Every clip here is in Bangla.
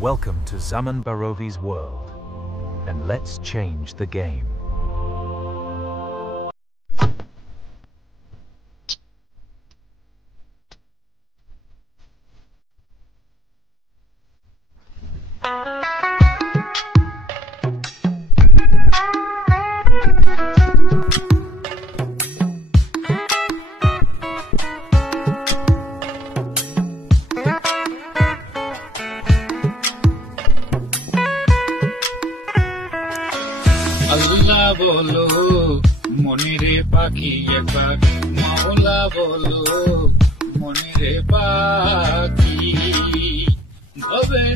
Welcome to Zaman Barovi's world, and let's change the game. আল্লাহ বলো মনিরে পাখি একবার, মাওলা বলো মনিরে পাখি। ভাবে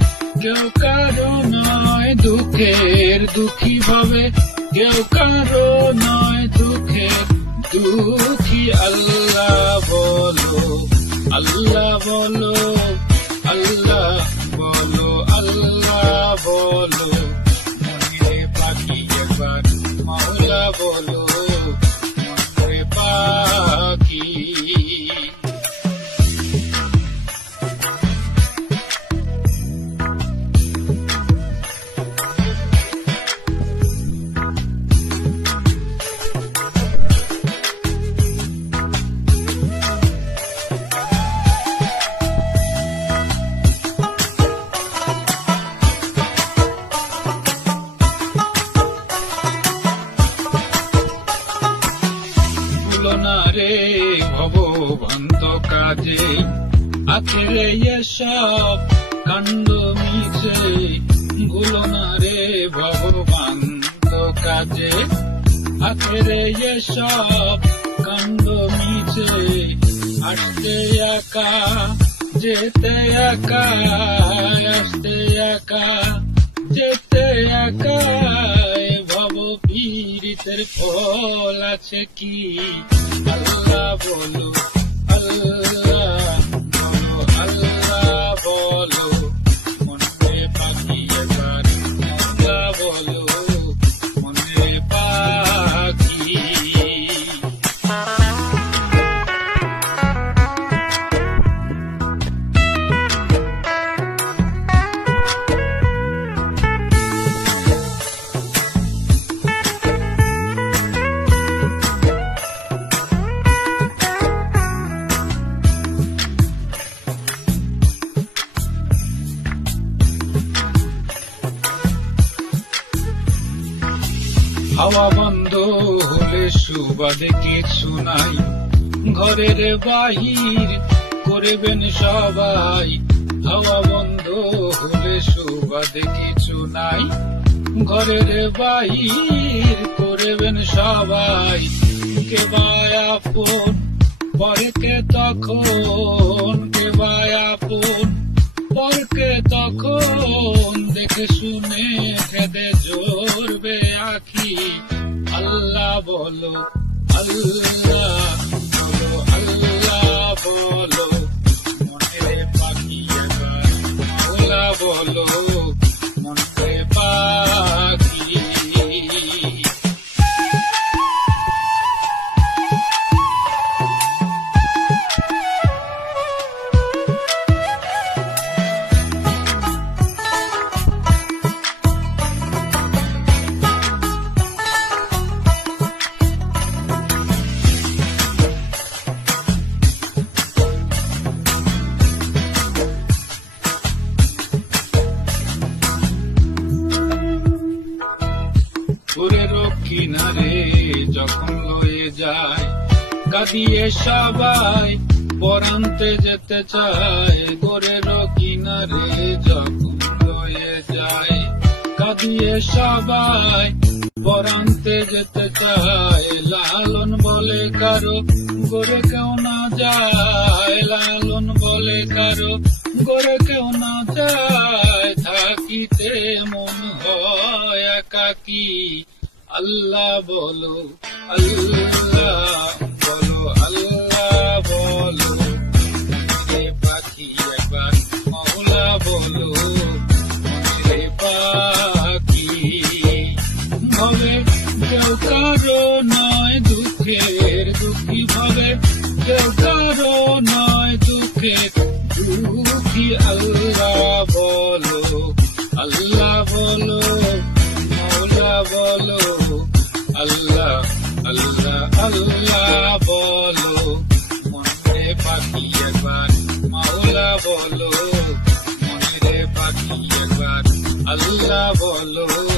কেউ কারো নয় দুঃখের দুঃখী, ভাবে কেউ কারো নয় দুঃখের দুঃখী। আল্লাহ বলো, আল্লাহ বলো, আল্লাহ বলো, আল্লাহ বলো মনিরে পাখি একবার, মাওলা বলো মনিরে পাখি। রে ভবভন্ত কাজে আখেরে এসব কাণ্ড মিছে, ভুলো না রে ভবভন্ত কাজে আখেরে এসব কাণ্ড মিছে। আসতে একা যেতে একা, আসতে একা যেতে একা, ভব পীড়িতের ফল আছে কি? আল্লাহ বলো, আল্লাহ বলো, আল্লাহ বলো মনে পাখি একবার, আল্লাহ বলো মনে পাখি। হাওয়া বন্ধ হলে সুবাদে কিছু নাই, ঘরের বাহির করবেন সবাই। হাওয়া বন্ধ হলে সুবাদে কিছু নাই, ঘরের বাহির করবেন সবাই। কে বায় আপন পরকে তখন, কে বায় আপন পরকে তখন, দেখে শুনে খেদে জোরবে আখি। আল্লাহ বলো, আল্লাহ বলো, আল্লাহ বলো মনে পাখি একবার, মাওলা বলো মনে পাখি। গোরের কিনারে যখন লয়ে যায় কাঁদিয়ে সবাই, পরান্তে যেতে চায়। গোরের কিনারে যখন লয়ে যায় কাঁদিয়ে সবাই, পরান্তে যেতে চায়। লালন বলে কারো গোরে কেউ না যায়, লালন বলে কারো গোরে কেউ না যায়। থাকিতে মন হয় একাকী। আল্লাহ বলো, আল্লাহ বলো, আল্লাহ বলো মনে পাখি একবার, মাওলা বলো মনে পাখি। ভাবে কেউ কারো নয় দুঃখের দুঃখী, ভাবে কেউ কারো নয় দুঃখের দুঃখী। আল্লাহ বলো আল্লাহ বলো, মৌলা বলো, আল্লাহ আল্লাহ আল্লাহ বলো, মনে পাখি একবার মাওলা বলো, মনে পাখি একবার আল্লাহ বলো।